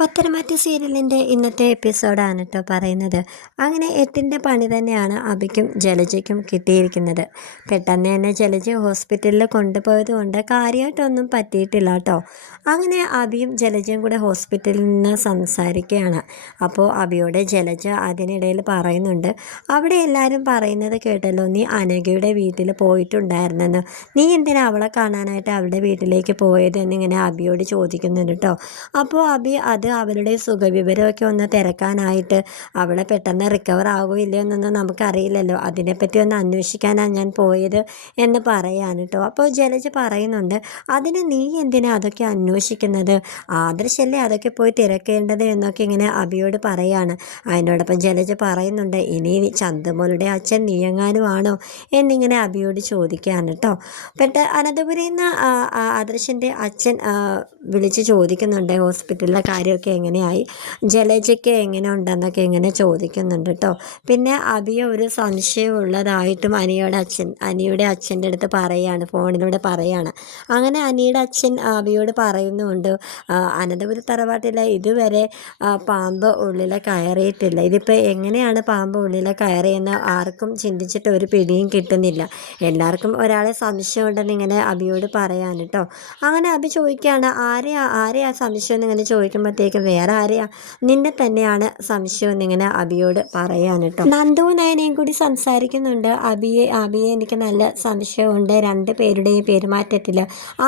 പത്തരമാറ്റ് സീരിയലിന്റെ ഇന്നത്തെ എപ്പിസോഡാണ് കേട്ടോ പറയുന്നത്. അങ്ങനെ എട്ടിന്റെ പണി തന്നെയാണ് അബിക്കും ജലജയ്ക്കും കിട്ടിയിരിക്കുന്നത്. പെട്ടെന്ന് തന്നെ ജലജ ഹോസ്പിറ്റലിൽ കൊണ്ടുപോയത് കൊണ്ട് കാര്യമായിട്ടൊന്നും പറ്റിയിട്ടില്ല കേട്ടോ അങ്ങനെ അബിയും ജലജയും കൂടെ ഹോസ്പിറ്റലിൽ നിന്ന് സംസാരിക്കുകയാണ്. അപ്പോൾ അബിയോട് ജലജ അതിനിടയിൽ പറയുന്നുണ്ട് അവിടെ എല്ലാവരും പറയുന്നത് കേട്ടല്ലോ നീ അനഘയുടെ വീട്ടിൽ പോയിട്ടുണ്ടായിരുന്നെന്ന്. നീ എന്തിനാ അവളെ കാണാനായിട്ട് അവളുടെ വീട്ടിലേക്ക് പോയത് എന്നിങ്ങനെ അബിയോട് ചോദിക്കുന്നുണ്ട് കേട്ടോ അപ്പോൾ അബി അത് അവളുടെ സുഖവിവരമൊക്കെ ഒന്ന് തിരക്കാനായിട്ട് അവളെ പെട്ടെന്ന് റിക്കവർ ആകുമോ ഇല്ലയോ എന്നൊന്നും നമുക്കറിയില്ലല്ലോ. അതിനെപ്പറ്റി ഒന്ന് അന്വേഷിക്കാനാണ് ഞാൻ പോയത് എന്ന് പറയാൻ കേട്ടോ അപ്പോൾ ജലജ പറയുന്നുണ്ട് അതിന് നീ എന്തിനാ അതൊക്കെ അന്വേഷിക്കുന്നത്? ആദർശല്ലേ അതൊക്കെ പോയി തിരക്കേണ്ടത്? എന്നൊക്കെ ഇങ്ങനെ അബിയോട് പറയാണ്. അതിനോടൊപ്പം ജലജ പറയുന്നുണ്ട് ഇനി ചന്ദമോളുടെ അച്ഛൻ നീയങ്ങാനും ആണോ എന്നിങ്ങനെ അബിയോട് ചോദിക്കുകയാണ് കേട്ടോ പെട്ട അനന്തപുരിയിൽ നിന്ന് ആദർശന്റെ അച്ഛൻ വിളിച്ച് ചോദിക്കുന്നുണ്ട് ഹോസ്പിറ്റലിലെ കാര്യം ഒക്കെ എങ്ങനെയായി? ജലജയ്ക്ക് എങ്ങനെ ഉണ്ടെന്നൊക്കെ ഇങ്ങനെ ചോദിക്കുന്നുണ്ട് കേട്ടോ പിന്നെ അബിയ ഒരു സംശയമുള്ളതായിട്ടും അനിയുടെ അച്ഛൻ അനിയുടെ അച്ഛന്റെ അടുത്ത് പറയുകയാണ് ഫോണിലൂടെ പറയുകയാണ് അങ്ങനെ അനിയുടെ അച്ഛൻ അബിയോട് പറയുന്നുണ്ട് അനന്തപുരി തറവാട്ടിലെ ഇതുവരെ പാമ്പ് ഉള്ളിലെ കയറിയിട്ടില്ല. ഇതിപ്പോൾ എങ്ങനെയാണ് പാമ്പ് ഉള്ളിലെ കയറിയെന്ന് ആർക്കും ചിന്തിച്ചിട്ട് ഒരു പിടിയും കിട്ടുന്നില്ല. എല്ലാവർക്കും ഒരാളെ സംശയമുണ്ടെന്ന് ഇങ്ങനെ അബിയോട് പറയാൻ കേട്ടോ അങ്ങനെ അബി ചോദിക്കുകയാണ് ആരെയാ ആരെയാ സംശയം എന്നിങ്ങനെ ചോദിക്കുമ്പോഴത്തേക്ക് അപ്പോഴത്തേക്ക് വേറെ ആരെയാ? നിന്നെ തന്നെയാണ് സംശയം എന്നിങ്ങനെ അബിയോട് പറയാൻ കേട്ടോ. നന്ദുവും നയനയും കൂടി സംസാരിക്കുന്നുണ്ട്. അബിയെ അബിയെ എനിക്ക് നല്ല സംശയമുണ്ട്. രണ്ട് പേരുടെയും പെരുമാറ്റത്തിൽ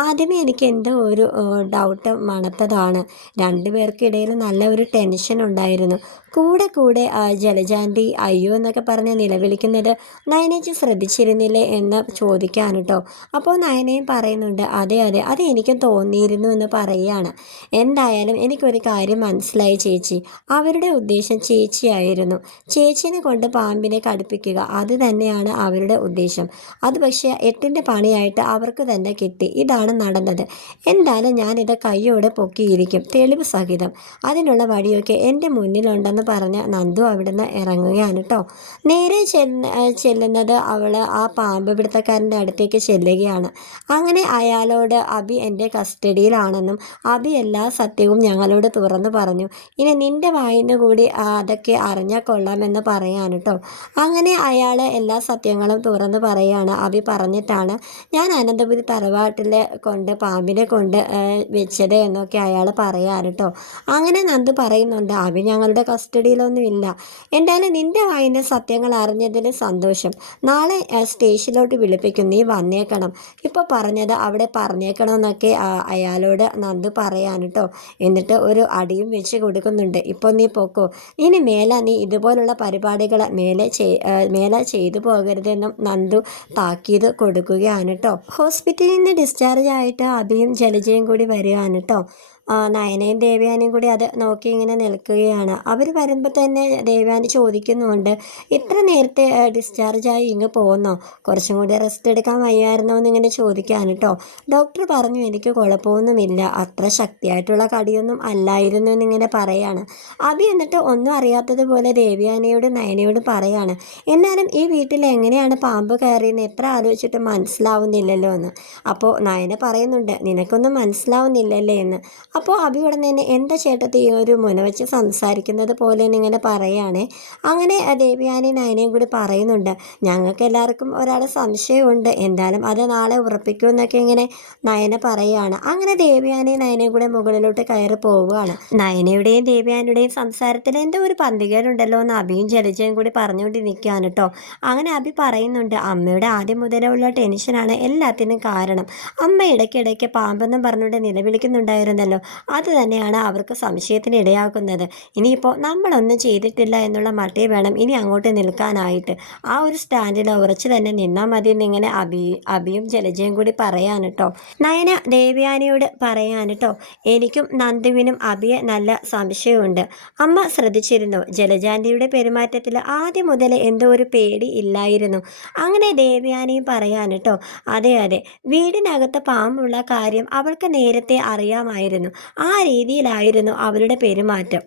ആദ്യമേ എനിക്ക് എന്തോ ഒരു ഡൗട്ട് മണത്തതാണ്. രണ്ടുപേർക്കിടയിൽ നല്ല ഒരു ടെൻഷൻ ഉണ്ടായിരുന്നു. കൂടെ കൂടെ ആ ജലജാന്റി അയ്യോ എന്നൊക്കെ പറഞ്ഞ് നിലവിളിക്കുന്നത് നയനേച്ചി ശ്രദ്ധിച്ചിരുന്നില്ലേ എന്ന് ചോദിക്കാൻ കേട്ടോ അപ്പോൾ നയനയും പറയുന്നുണ്ട് അതെ അതെ അത് എനിക്കും തോന്നിയിരുന്നു എന്ന് പറയുകയാണ്. എന്തായാലും എനിക്കൊരു കാര്യം മനസ്സിലായി ചേച്ചി. അവരുടെ ഉദ്ദേശം ചേച്ചിയായിരുന്നു. ചേച്ചിനെ കൊണ്ട് പാമ്പിനെ കടുപ്പിക്കുക അത് തന്നെയാണ് അവരുടെ ഉദ്ദേശം. അത് പക്ഷേ എട്ടിന്റെ പണിയായിട്ട് അവർക്ക് തന്നെ കിട്ടി. ഇതാണ് നടന്നത്. എന്തായാലും ഞാനിത് കൈയോടെ പൊക്കിയിരിക്കും. തെളിവ് സഹിതം. അതിനുള്ള വഴിയൊക്കെ എന്റെ മുന്നിലുണ്ടെന്ന് പറഞ്ഞ് നന്ദു അവിടുന്ന് ഇറങ്ങുകയാണ് കേട്ടോ നേരെ ചെല്ലുന്നത് അവൾ ആ പാമ്പ് പിടുത്തക്കാരന്റെ അടുത്തേക്ക് ചെല്ലുകയാണ്. അങ്ങനെ അയാളോട് അബി എന്റെ കസ്റ്റഡിയിലാണെന്നും അബി എല്ലാ സത്യവും ഞങ്ങളോട് തുറന്നു പറഞ്ഞു. ഇനി നിന്റെ വായിന്ന് കൂടി അതൊക്കെ അറിഞ്ഞാൽ കൊള്ളാമെന്ന് പറയാണ് കേട്ടോ അങ്ങനെ അയാൾ എല്ലാ സത്യങ്ങളും തുറന്നു പറയുകയാണ് അബി പറഞ്ഞിട്ടാണ് ഞാൻ അനന്തപുരി തറവാട്ടിൽ കൊണ്ട് പാമ്പിനെ കൊണ്ട് വെച്ചത് എന്നൊക്കെ അയാൾ പറയാറ് കേട്ടോ അങ്ങനെ നന്ദു പറയുന്നുണ്ട് അബി ഞങ്ങളുടെ കസ്റ്റഡിയിലൊന്നും ഇല്ല എന്തായാലും നിന്റെ വായിന്റെ സത്യങ്ങൾ അറിഞ്ഞതിൽ സന്തോഷം. നാളെ സ്റ്റേഷനിലോട്ട് വിളിപ്പിക്കും. നീ വന്നേക്കണം. ഇപ്പോൾ പറഞ്ഞത് അവിടെ പറഞ്ഞേക്കണമെന്നൊക്കെ അയാളോട് നന്ദ് പറയാൻ കേട്ടോ എന്നിട്ട് ഒരു അടിയും വെച്ച് കൊടുക്കുന്നുണ്ട്. ഇപ്പോൾ നീ പോക്കോ. ഇനി മേലെ നീ ഇതുപോലുള്ള പരിപാടികൾ മേലെ മേലെ ചെയ്തു പോകരുതെന്നും നന്ദു താക്കീത് കൊടുക്കുകയാണ് കേട്ടോ ഹോസ്പിറ്റലിൽ നിന്ന് ഡിസ്ചാർജ് ആയിട്ട് അഭിയും ജലജയും കൂടി വരികയാണ് കേട്ടോ നയനയും ദേവയാനിയും കൂടി അത് നോക്കി ഇങ്ങനെ നിൽക്കുകയാണ്. അവർ വരുമ്പോൾ തന്നെ ദേവയാനി ചോദിക്കുന്നുണ്ട് ഇത്ര നേരത്തെ ഡിസ്ചാർജായി ഇങ്ങ് പോകുന്നോ കുറച്ചും കൂടി റെസ്റ്റ് എടുക്കാൻ വയ്യായിരുന്നോ എന്നിങ്ങനെ ചോദിക്കാൻ കേട്ടോ ഡോക്ടർ പറഞ്ഞു എനിക്ക് കുഴപ്പമൊന്നുമില്ല. അത്ര ശക്തിയായിട്ടുള്ള കടിയൊന്നും അല്ലായിരുന്നു എന്നിങ്ങനെ പറയാണ്. അബി എന്നിട്ട് ഒന്നും അറിയാത്തതുപോലെ ദേവയാനിയോട് നയനയോട് പറയാണ് എന്നാലും ഈ വീട്ടിൽ എങ്ങനെയാണ് പാമ്പ് കയറിയെന്ന് എത്ര ആലോചിച്ചിട്ട് മനസ്സിലാവുന്നില്ലല്ലോ എന്ന്? അപ്പോൾ നയന പറയുന്നുണ്ട് നിനക്കൊന്നും മനസ്സിലാവുന്നില്ലല്ലേ എന്ന്. അപ്പോൾ അഭി ഇവിടെ തന്നെ എന്താ ചേട്ടത്തി ഒരു മുന വെച്ച് സംസാരിക്കുന്നത് പോലെ ഇങ്ങനെ പറയുകയാണ് അങ്ങനെ ദേവിയാനി നയനയും കൂടി പറയുന്നുണ്ട് ഞങ്ങൾക്ക് എല്ലാവർക്കും ഒരാളെ സംശയമുണ്ട്. എന്തായാലും അത് നാളെ ഉറപ്പിക്കുമെന്നൊക്കെ ഇങ്ങനെ നയന പറയുകയാണ് അങ്ങനെ ദേവിയാനി നയനയും കൂടെ മുകളിലോട്ട് കയറി പോവുകയാണ്. നയനയുടെയും ദേവിയാനിയുടെയും സംസാരത്തിൽ എന്റെ ഒരു പന്തികേടുണ്ടല്ലോ എന്ന് അഭിയും ജലജയും കൂടി പറഞ്ഞുകൊണ്ട് നിൽക്കുകയാണ് കേട്ടോ. അങ്ങനെ അഭി പറയുന്നുണ്ട് അമ്മയുടെ ആദ്യം ഉള്ള ടെൻഷനാണ് എല്ലാത്തിനും കാരണം. അമ്മ ഇടയ്ക്കിടയ്ക്ക് പാമ്പെന്നും പറഞ്ഞുകൊണ്ട് നിലവിളിക്കുന്നുണ്ടായിരുന്നല്ലോ. അത് തന്നെയാണ് അവർക്ക് സംശയത്തിന് ഇടയാക്കുന്നത്. ഇനിയിപ്പോൾ നമ്മളൊന്നും ചെയ്തിട്ടില്ല എന്നുള്ള മട്ടേ വേണം ഇനി അങ്ങോട്ട് നിൽക്കാനായിട്ട്. ആ ഒരു സ്റ്റാൻഡിൽ ഉറച്ചു തന്നെ നിന്നാൽ മതി എന്നിങ്ങനെ അബി അബിയും ജലജയും കൂടി പറയാൻ കേട്ടോ നയന ദേവയാനിയോട് പറയാൻ കേട്ടോ എനിക്കും നന്ദുവിനും അബിയെ നല്ല സംശയമുണ്ട്. അമ്മ ശ്രദ്ധിച്ചിരുന്നു. ജലജാന്റിയുടെ പെരുമാറ്റത്തിൽ ആദ്യം മുതൽ എന്തോ ഒരു പേടി ഇല്ലായിരുന്നു. അങ്ങനെ ദേവയാനിയും പറയാൻ കേട്ടോ അതെ അതെ. വീടിനകത്ത് പാമ്പുള്ള കാര്യം അവൾക്ക് നേരത്തെ അറിയാമായിരുന്നു. ആ രീതിയിലായിരുന്നു അവരുടെ പെരുമാറ്റം.